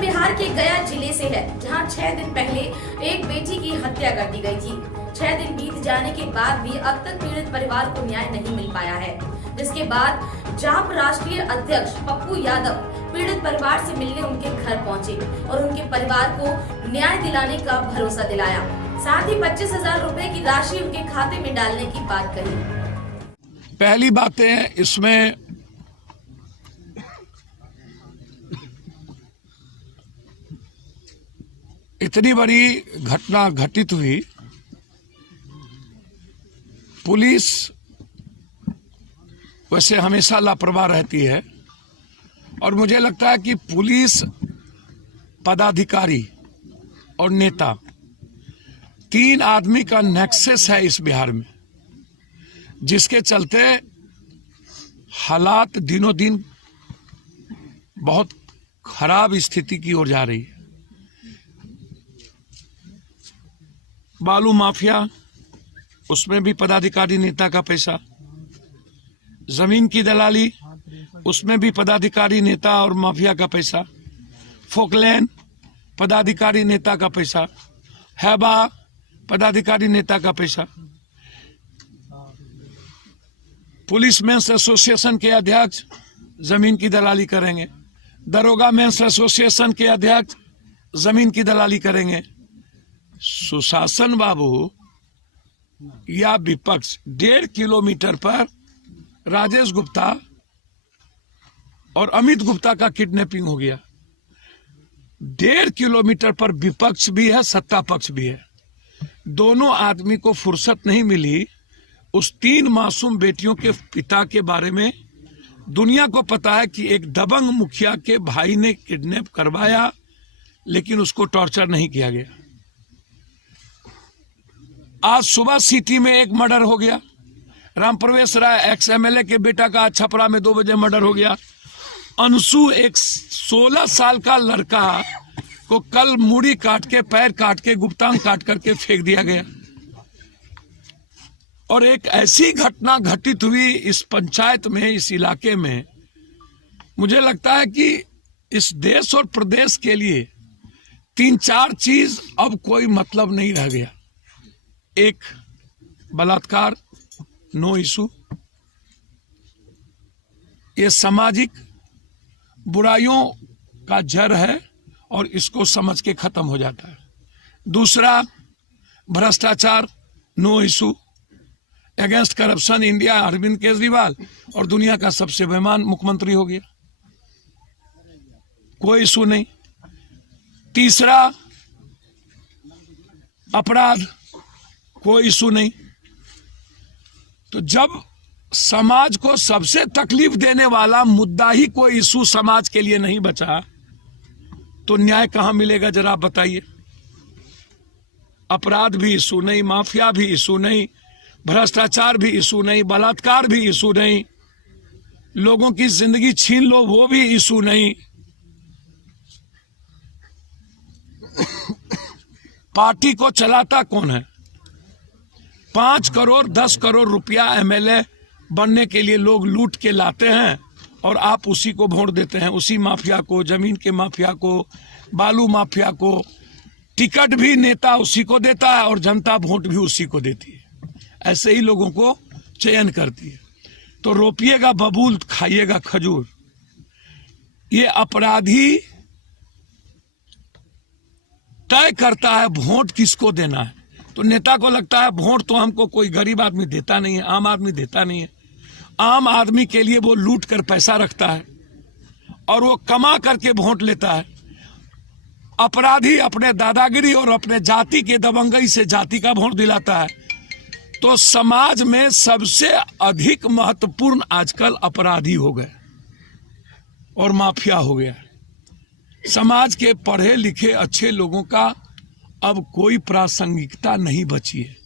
बिहार के गया जिले से है, जहां 6 दिन पहले एक बेटी की हत्या कर दी गई थी। 6 दिन बीत जाने के बाद भी अब तक पीड़ित परिवार को न्याय नहीं मिल पाया है, जिसके बाद जाप राष्ट्रीय अध्यक्ष पप्पू यादव पीड़ित परिवार से मिलने उनके घर पहुंचे और उनके परिवार को न्याय दिलाने का भरोसा दिलाया। साथ ही 25,000 रुपए की राशि उनके खाते में डालने की बात कही। पहली बातें इसमें इतनी बड़ी घटना घटित हुई, पुलिस वैसे हमेशा लापरवाह रहती है और मुझे लगता है कि पुलिस पदाधिकारी और नेता 3 आदमी का नेक्सस है इस बिहार में, जिसके चलते हालात दिनों दिन बहुत खराब स्थिति की ओर जा रही है। बालू माफिया, उसमें भी पदाधिकारी नेता का पैसा, जमीन की दलाली, उसमें भी पदाधिकारी नेता और माफिया का पैसा, फोकलैंड पदाधिकारी नेता का पैसा, हैबा पदाधिकारी नेता का पैसा, पुलिस मेंस एसोसिएशन के अध्यक्ष जमीन की दलाली करेंगे, दरोगा मेंस एसोसिएशन के अध्यक्ष जमीन की दलाली करेंगे। सुशासन बाबू या विपक्ष 1.5 किलोमीटर पर राजेश गुप्ता और अमित गुप्ता का किडनैपिंग हो गया। 1.5 किलोमीटर पर विपक्ष भी है, सत्ता पक्ष भी है। दोनों आदमी को फुर्सत नहीं मिली उस 3 मासूम बेटियों के पिता के बारे में। दुनिया को पता है कि एक दबंग मुखिया के भाई ने किडनैप करवाया, लेकिन उसको टॉर्चर नहीं किया गया। आज सुबह सिटी में एक मर्डर हो गया। रामप्रवेश राय एक्स एमएलए के बेटा का छपरा में 2 बजे मर्डर हो गया। अंशु एक 16 साल का लड़का को कल मूड़ी काट के, पैर काट के, गुप्तांग काट करके फेंक दिया गया। और एक ऐसी घटना घटित हुई इस पंचायत में, इस इलाके में। मुझे लगता है कि इस देश और प्रदेश के लिए 3-4 चीज अब कोई मतलब नहीं रह गया। एक, बलात्कार नो इशू, ये सामाजिक बुराइयों का जड़ है और इसको समझ के खत्म हो जाता है। दूसरा, भ्रष्टाचार no issue, against corruption India Arvind Kejriwal और दुनिया का सबसे बेईमान मुख्यमंत्री हो गया, कोई इशू नहीं। तीसरा, अपराध, कोई इशू नहीं। तो जब समाज को सबसे तकलीफ देने वाला मुद्दा ही कोई इशू समाज के लिए नहीं बचा, तो न्याय कहां मिलेगा जरा आप बताइए। अपराध भी इशू नहीं, माफिया भी इशू नहीं, भ्रष्टाचार भी इशू नहीं, बलात्कार भी इशू नहीं, लोगों की जिंदगी छीन लो वो भी इशू नहीं। पार्टी को चलाता कौन है? 5 करोड़ 10 करोड़ रुपया एमएलए बनने के लिए लोग लूट के लाते हैं और आप उसी को वोट देते हैं, उसी माफिया को, जमीन के माफिया को, बालू माफिया को। टिकट भी नेता उसी को देता है और जनता वोट भी उसी को देती है। ऐसे ही लोगों को चयन करती है। तो रोपिएगा बबूल, खाइएगा खजूर। ये अपराधी तय करता है वोट किसको देना है। तो नेता को लगता है वोट तो हमको कोई गरीब आदमी देता नहीं है, आम आदमी देता नहीं है। आम आदमी के लिए वो लूट कर पैसा रखता है और वो कमा करके वोट लेता है। अपराधी अपने दादागिरी और अपने जाति के दबंगई से जाति का वोट दिलाता है। तो समाज में सबसे अधिक महत्वपूर्ण आजकल अपराधी हो गए और माफिया हो गया। समाज के पढ़े लिखे अच्छे लोगों का अब कोई प्रासंगिकता नहीं बची है।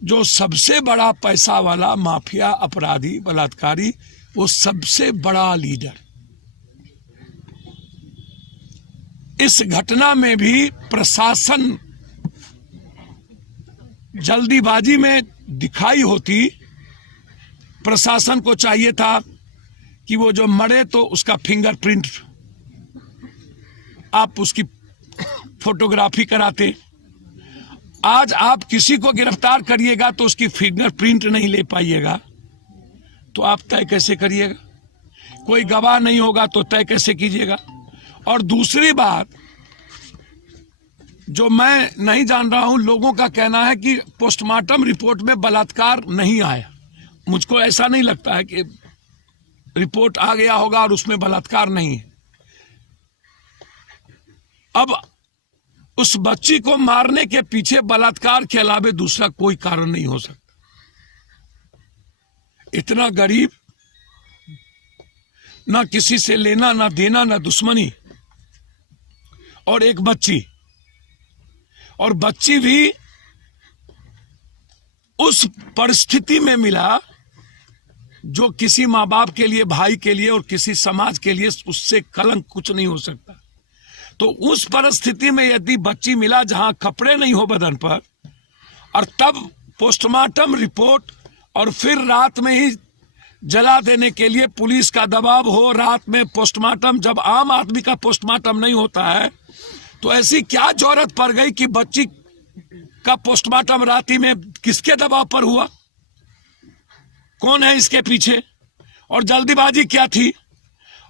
जो सबसे बड़ा पैसा वाला माफिया, अपराधी, बलात्कारी, वो सबसे बड़ा लीडर। इस घटना में भी प्रशासन जल्दीबाजी में दिखाई होती। प्रशासन को चाहिए था कि वो जो मरे तो उसका फिंगरप्रिंट आप उसकी फोटोग्राफी कराते। आज आप किसी को गिरफ्तार करिएगा तो उसकी फिंगरप्रिंट नहीं ले पाइएगा, तो आप तय कैसे करिएगा? कोई गवाह नहीं होगा तो तय कैसे कीजिएगा? और दूसरी बात जो मैं नहीं जान रहा हूं, लोगों का कहना है कि पोस्टमार्टम रिपोर्ट में बलात्कार नहीं आया। मुझको ऐसा नहीं लगता है कि रिपोर्ट आ गया होगा और उसमें बलात्कार नहीं है। अब उस बच्ची को मारने के पीछे बलात्कार के अलावा दूसरा कोई कारण नहीं हो सकता। इतना गरीब, ना किसी से लेना ना देना ना दुश्मनी, और एक बच्ची, और बच्ची भी उस परिस्थिति में मिला जो किसी माँ बाप के लिए, भाई के लिए और किसी समाज के लिए उससे कलंक कुछ नहीं हो सकता। तो उस परिस्थिति में यदि बच्ची मिला जहां कपड़े नहीं हो बदन पर, और तब पोस्टमार्टम रिपोर्ट, और फिर रात में ही जला देने के लिए पुलिस का दबाव हो, रात में पोस्टमार्टम, जब आम आदमी का पोस्टमार्टम नहीं होता है, तो ऐसी क्या जरूरत पड़ गई कि बच्ची का पोस्टमार्टम रात्रि में किसके दबाव पर हुआ? कौन है इसके पीछे? और जल्दीबाजी क्या थी?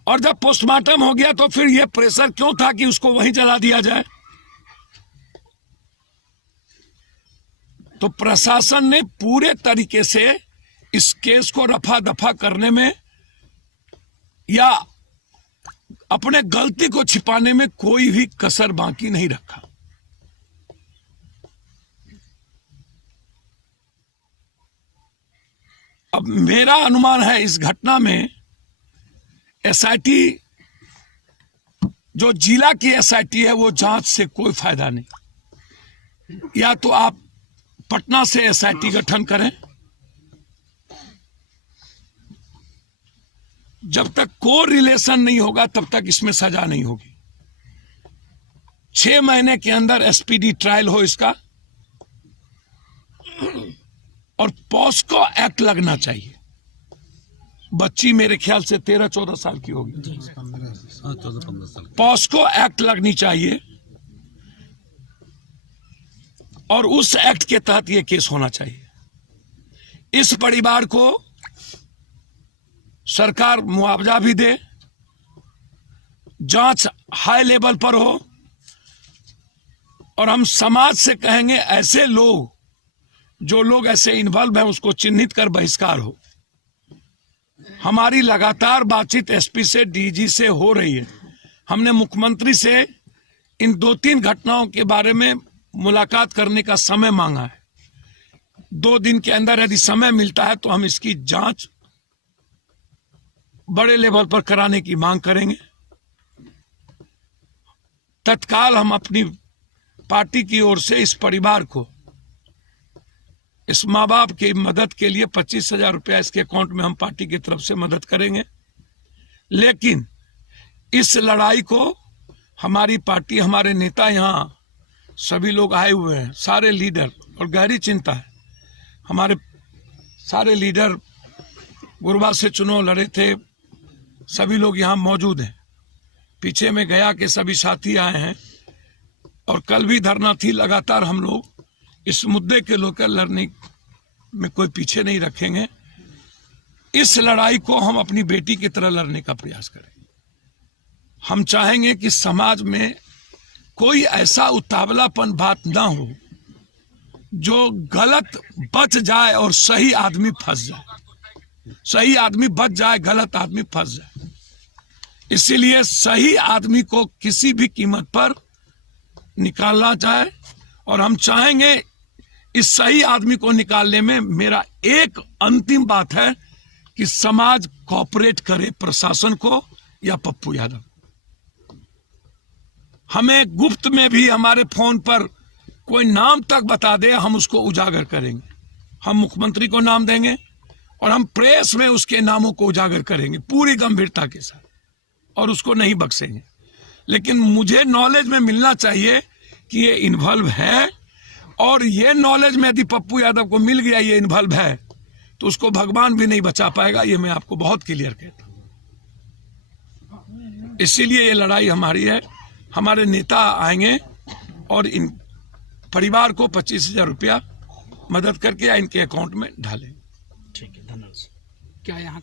और जब पोस्टमार्टम हो गया तो फिर यह प्रेशर क्यों था कि उसको वहीं जला दिया जाए? तो प्रशासन ने पूरे तरीके से इस केस को रफा दफा करने में या अपने गलती को छिपाने में कोई भी कसर बाकी नहीं रखा। अब मेरा अनुमान है इस घटना में एसआईटी, जो जिला की एसआईटी है, वो जांच से कोई फायदा नहीं। या तो आप पटना से एसआईटी गठन करें, जब तक कोई रिलेशन नहीं होगा तब तक इसमें सजा नहीं होगी। 6 महीने के अंदर एसपीडी ट्रायल हो इसका, और पॉस्को एक्ट लगना चाहिए। बच्ची मेरे ख्याल से 13-14 साल की होगी, 14-15 साल। पॉस्को एक्ट लगनी चाहिए और उस एक्ट के तहत यह केस होना चाहिए। इस परिवार को सरकार मुआवजा भी दे, जांच हाई लेवल पर हो, और हम समाज से कहेंगे ऐसे लोग, जो लोग ऐसे इन्वॉल्व हैं, उसको चिन्हित कर बहिष्कार हो। हमारी लगातार बातचीत एसपी से, डीजी से हो रही है। हमने मुख्यमंत्री से इन 2-3 घटनाओं के बारे में मुलाकात करने का समय मांगा है। 2 दिन के अंदर यदि समय मिलता है तो हम इसकी जांच बड़े लेवल पर कराने की मांग करेंगे। तत्काल हम अपनी पार्टी की ओर से इस परिवार को, इस माँ बाप की मदद के लिए 25,000 रुपया इसके अकाउंट में हम पार्टी की तरफ से मदद करेंगे। लेकिन इस लड़ाई को हमारी पार्टी, हमारे नेता, यहाँ सभी लोग आए हुए हैं, सारे लीडर, और गहरी चिंता है। हमारे सारे लीडर गुरबा से चुनाव लड़े थे, सभी लोग यहाँ मौजूद हैं। पीछे में गया के सभी साथी आए हैं, और कल भी धरना थी। लगातार हम लोग इस मुद्दे के लेकर लड़ने में कोई पीछे नहीं रखेंगे। इस लड़ाई को हम अपनी बेटी की तरह लड़ने का प्रयास करें। हम चाहेंगे कि समाज में कोई ऐसा उतावलापन बात ना हो जो गलत बच जाए और सही आदमी फंस जाए। सही आदमी बच जाए, गलत आदमी फंस जाए। इसीलिए सही आदमी को किसी भी कीमत पर निकालना चाहे, और हम चाहेंगे इस सही आदमी को निकालने में मेरा एक अंतिम बात है कि समाज कोऑपरेट करे प्रशासन को या पप्पू यादव। हमें गुप्त में भी हमारे फोन पर कोई नाम तक बता दे, हम उसको उजागर करेंगे। हम मुख्यमंत्री को नाम देंगे और हम प्रेस में उसके नामों को उजागर करेंगे पूरी गंभीरता के साथ, और उसको नहीं बख्शेंगे। लेकिन मुझे नॉलेज में मिलना चाहिए कि ये इन्वॉल्व है, और ये नॉलेज में यदि पप्पू यादव को मिल गया ये इन्वॉल्व है, तो उसको भगवान भी नहीं बचा पाएगा। ये मैं आपको बहुत क्लियर कहता हूं। इसीलिए ये लड़ाई हमारी है। हमारे नेता आएंगे और इन परिवार को 25,000 रुपया मदद करके या इनके अकाउंट में डालें। ठीक है, धन्यवाद। क्या यहाँ